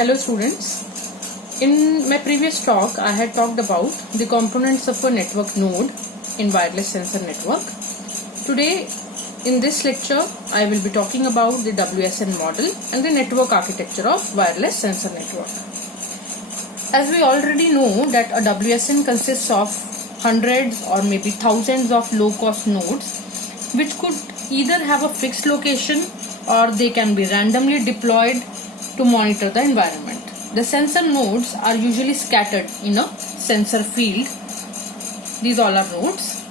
Hello students. In my previous talk, I had talked about the components of a network node in wireless sensor network. Today, in this lecture, I will be talking about the WSN model and the network architecture of wireless sensor network. As we already know that a WSN consists of hundreds or maybe thousands of low-cost nodes which could either have a fixed location or they can be randomly deployed to monitor the environment. The sensor nodes are usually scattered in a sensor field. These all are nodes,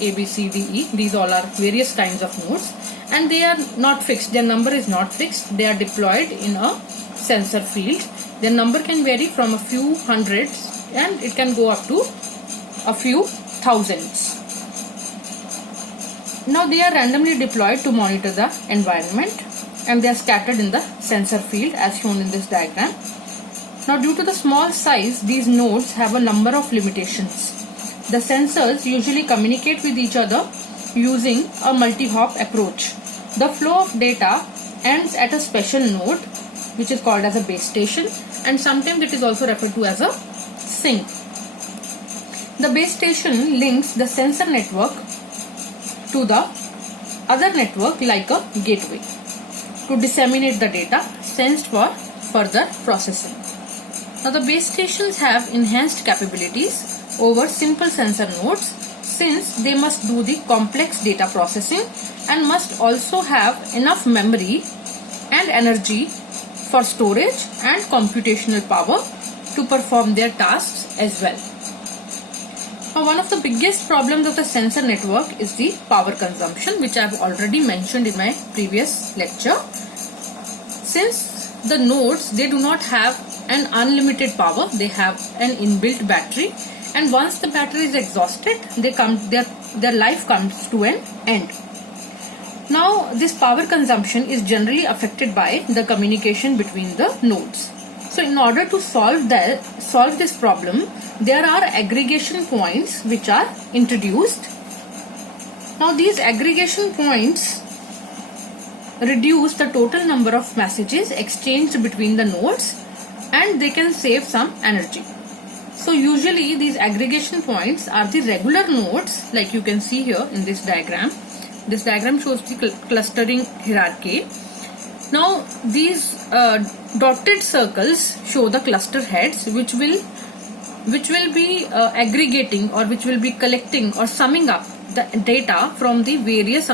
A, B, C, D, E. These all are various kinds of nodes and they are not fixed. Their number is not fixed. They are deployed in a sensor field. Their number can vary from a few hundreds and it can go up to a few thousands. Now they are randomly deployed to monitor the environment and they are scattered in the sensor field as shown in this diagram. Now due to the small size, these nodes have a number of limitations. The sensors usually communicate with each other using a multi-hop approach. The flow of data ends at a special node which is called as a base station and sometimes it is also referred to as a sink. The base station links the sensor network to the other network like a gateway to disseminate the data sensed for further processing. Now the base stations have enhanced capabilities over simple sensor nodes since they must do the complex data processing and must also have enough memory and energy for storage and computational power to perform their tasks as well. Now, one of the biggest problems of the sensor network is the power consumption, which I have already mentioned in my previous lecture. Since the nodes, they do not have an unlimited power, they have an inbuilt battery, and once the battery is exhausted, their life comes to an end. Now, this power consumption is generally affected by the communication between the nodes. So, in order to solve this problem, there are aggregation points which are introduced. Now, these aggregation points reduce the total number of messages exchanged between the nodes and they can save some energy. So, usually these aggregation points are the regular nodes like you can see here in this diagram. This diagram shows the clustering hierarchy. Now, these dotted circles show the cluster heads which will be aggregating or which will be collecting or summing up the data from the various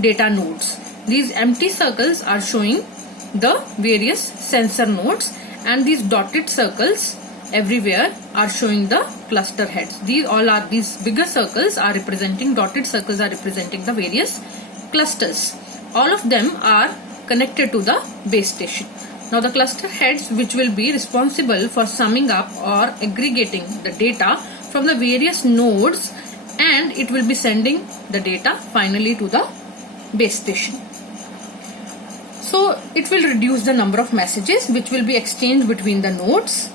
data nodes. These empty circles are showing the various sensor nodes and these dotted circles everywhere are showing the cluster heads. These bigger circles are representing, dotted circles are representing the various clusters. All of them are connected to the base station. Now the cluster heads which will be responsible for summing up or aggregating the data from the various nodes and it will be sending the data finally to the base station. So it will reduce the number of messages which will be exchanged between the nodes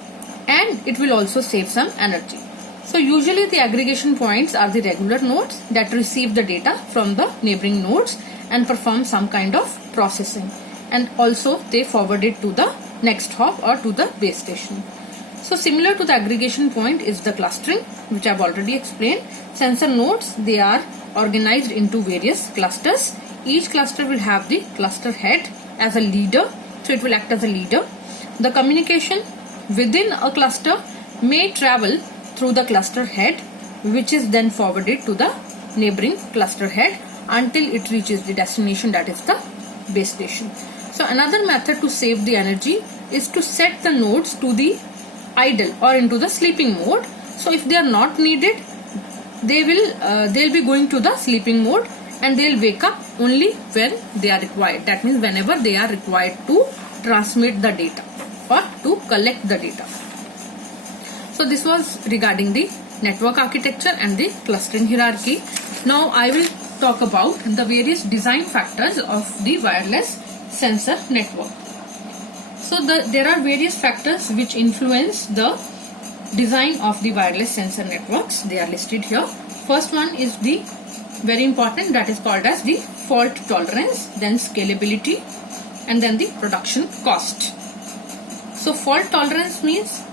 and it will also save some energy. So usually the aggregation points are the regular nodes that receive the data from the neighboring nodes and perform some kind of processing, and also they forward it to the next hop or to the base station. So similar to the aggregation point is the clustering, which I have already explained. Sensor nodes, they are organized into various clusters. Each cluster will have the cluster head as a leader, so it will act as a leader. The communication within a cluster may travel through the cluster head, which is then forwarded to the neighboring cluster head until it reaches the destination, that is the base station. So another method to save the energy is to set the nodes to the idle or into the sleeping mode. So if they are not needed, they'll be going to the sleeping mode and they'll wake up only when they are required. That means whenever they are required to transmit the data or to collect the data. So this was regarding the network architecture and the clustering hierarchy. Now I will talk about the various design factors of the wireless sensor network. So there are various factors which influence the design of the wireless sensor networks. They are listed here. First one is the very important, that is called as the fault tolerance, then scalability, and then the production cost. So fault tolerance means,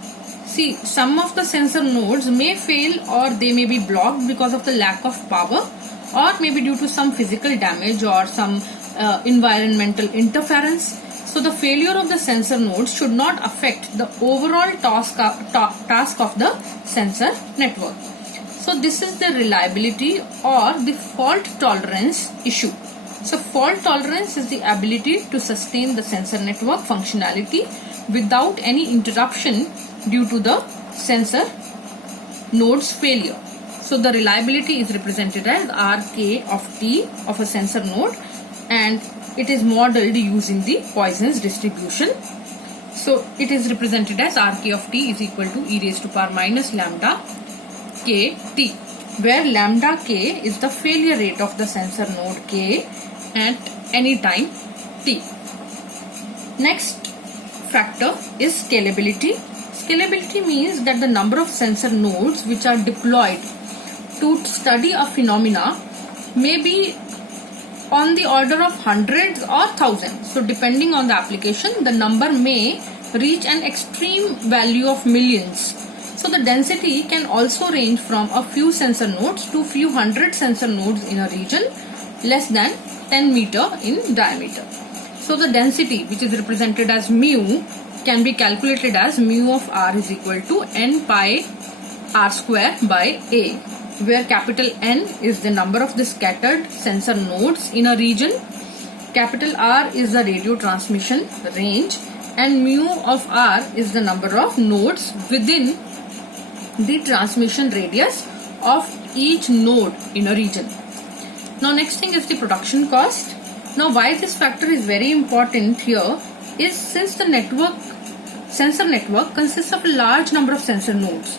see, some of the sensor nodes may fail or they may be blocked because of the lack of power, or maybe due to some physical damage or some environmental interference. So the failure of the sensor nodes should not affect the overall task of the sensor network. So this is the reliability or the fault tolerance issue. So fault tolerance is the ability to sustain the sensor network functionality without any interruption due to the sensor node's failure. So the reliability is represented as Rk of T of a sensor node, and it is modeled using the Poisson's distribution. So it is represented as Rk of T is equal to e raised to power minus lambda kt, where lambda k is the failure rate of the sensor node k at any time t. Next factor is scalability. Scalability means that the number of sensor nodes which are deployed to study a phenomena may be on the order of hundreds or thousands. So depending on the application, the number may reach an extreme value of millions. So the density can also range from a few sensor nodes to few hundred sensor nodes in a region less than 10 meter in diameter. So the density, which is represented as mu, can be calculated as mu of r is equal to n pi r square by a, where capital N is the number of the scattered sensor nodes in a region, capital R is the radio transmission range, and mu of R is the number of nodes within the transmission radius of each node in a region. Now next thing is the production cost. Now why this factor is very important here is since the sensor network consists of a large number of sensor nodes.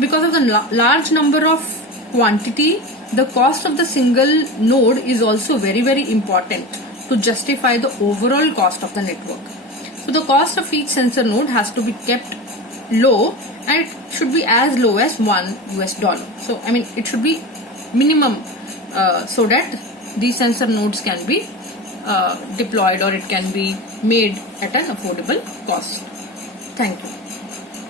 Because of the large number of quantity, the cost of the single node is also very, very important to justify the overall cost of the network. So the cost of each sensor node has to be kept low, and it should be as low as $1. So I mean it should be minimum so that these sensor nodes can be deployed or it can be made at an affordable cost. Thank you.